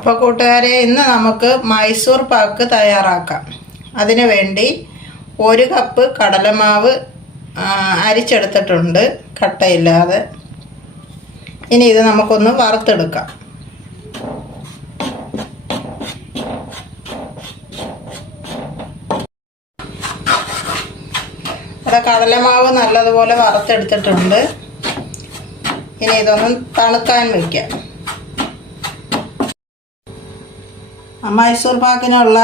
അപ്പോൾ കൂട്ടുകാരെ ഇന്ന് നമുക്ക് മൈസൂർ പാക്ക് തയ്യാറാക്കാം. അതിനു വേണ്ടി ഒരു കപ്പ് കടലമാവ് അരിച്ചെടുത്തിട്ടുണ്ട് കട്ടയില്ലാതെ. ഇനി ഇത് നമുക്കൊന്ന് വറുത്തെടുക്കാം. ഇവിടെ കടലമാവ് നല്ലതുപോലെ വറുത്തെടുത്തിട്ടുണ്ട്. ഇനി ഇതൊന്ന് തണുക്കാൻ വയ്ക്കാം മൈസൂർ പാക്കിനുള്ള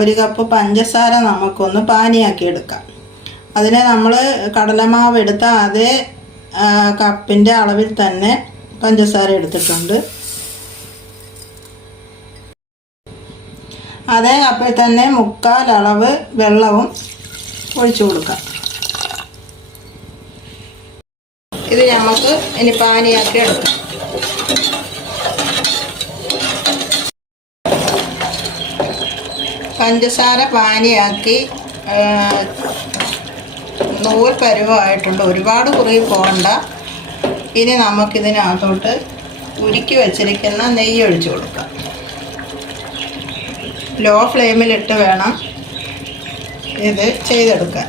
ഒരു കപ്പ് പഞ്ചസാര നമുക്കൊന്ന് പാനിയാക്കി എടുക്കാം അതിനെ നമ്മൾ കടലമാവ് എടുത്ത അതേ കപ്പിന്റെ അളവിൽ തന്നെ പഞ്ചസാര എടുത്തിട്ടുണ്ട്. അതേ കപ്പിൽ തന്നെ മുക്കാൽ അളവ് വെള്ളവും ഒഴിച്ചു കൊടുക്കാം. ഇത് നമുക്ക് ഇനി പാനിയാക്കി എടുക്കാം പഞ്ചസാര പാനിയാക്കി നൂൽ പരുവമായിട്ടുണ്ട്. ഒരുപാട് കുറുകി പോകണ്ട. ഇനി നമുക്കിതിനകത്തോട്ട് ഉരുക്കി വച്ചിരിക്കുന്ന നെയ്യ് ഒഴിച്ചു കൊടുക്കാം. ലോ ഫ്ലെയിമിലിട്ട് വേണം ഇത് ചെയ്തെടുക്കാൻ.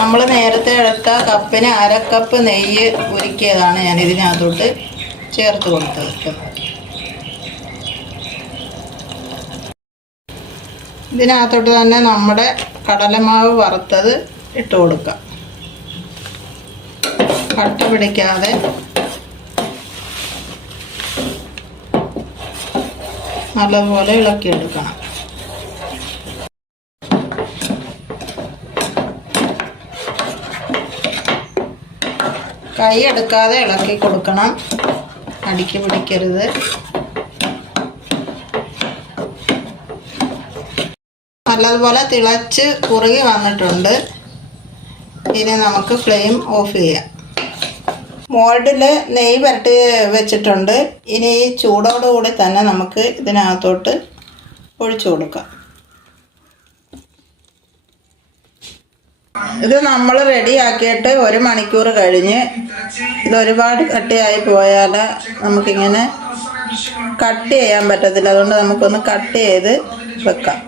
നമ്മൾ നേരത്തെ എടുത്ത കപ്പിന് അരക്കപ്പ് കപ്പ് നെയ്യ് ഉരുക്കിയതാണ് ഞാൻ ഇതിനകത്തോട്ട് ചേർത്ത് കൊടുത്തത് ഇതിനകത്തോട്ട് തന്നെ നമ്മുടെ കടലമാവ് വറുത്തത് ഇട്ട് കൊടുക്കാം. കട്ട പിടിക്കാതെ. നല്ലതുപോലെ ഇളക്കിയെടുക്കണം. കൈ എടുക്കാതെ ഇളക്കി കൊടുക്കണം. അടിക്ക് പിടിക്കരുത്. നല്ലതുപോലെ തിളച്ച് കുറുകി വന്നിട്ടുണ്ട്. ഇനി നമുക്ക് ഫ്ലെയിം ഓഫ് ചെയ്യാം. മോൾഡിൽ നെയ്യ് പുരട്ടി വെച്ചിട്ടുണ്ട്. ഇനി ഈ ചൂടോടുകൂടി തന്നെ നമുക്ക് ഇതിനകത്തോട്ട് ഒഴിച്ചു കൊടുക്കാം. ഇത് നമ്മൾ റെഡിയാക്കിയിട്ട് ഒരു മണിക്കൂർ കഴിഞ്ഞ് ഇത് ഒരുപാട് കട്ടിയായി പോയാൽ നമുക്കിങ്ങനെ കട്ട് ചെയ്യാൻ പറ്റത്തില്ല. അതുകൊണ്ട് നമുക്കൊന്ന് കട്ട് ചെയ്ത് വെക്കാം.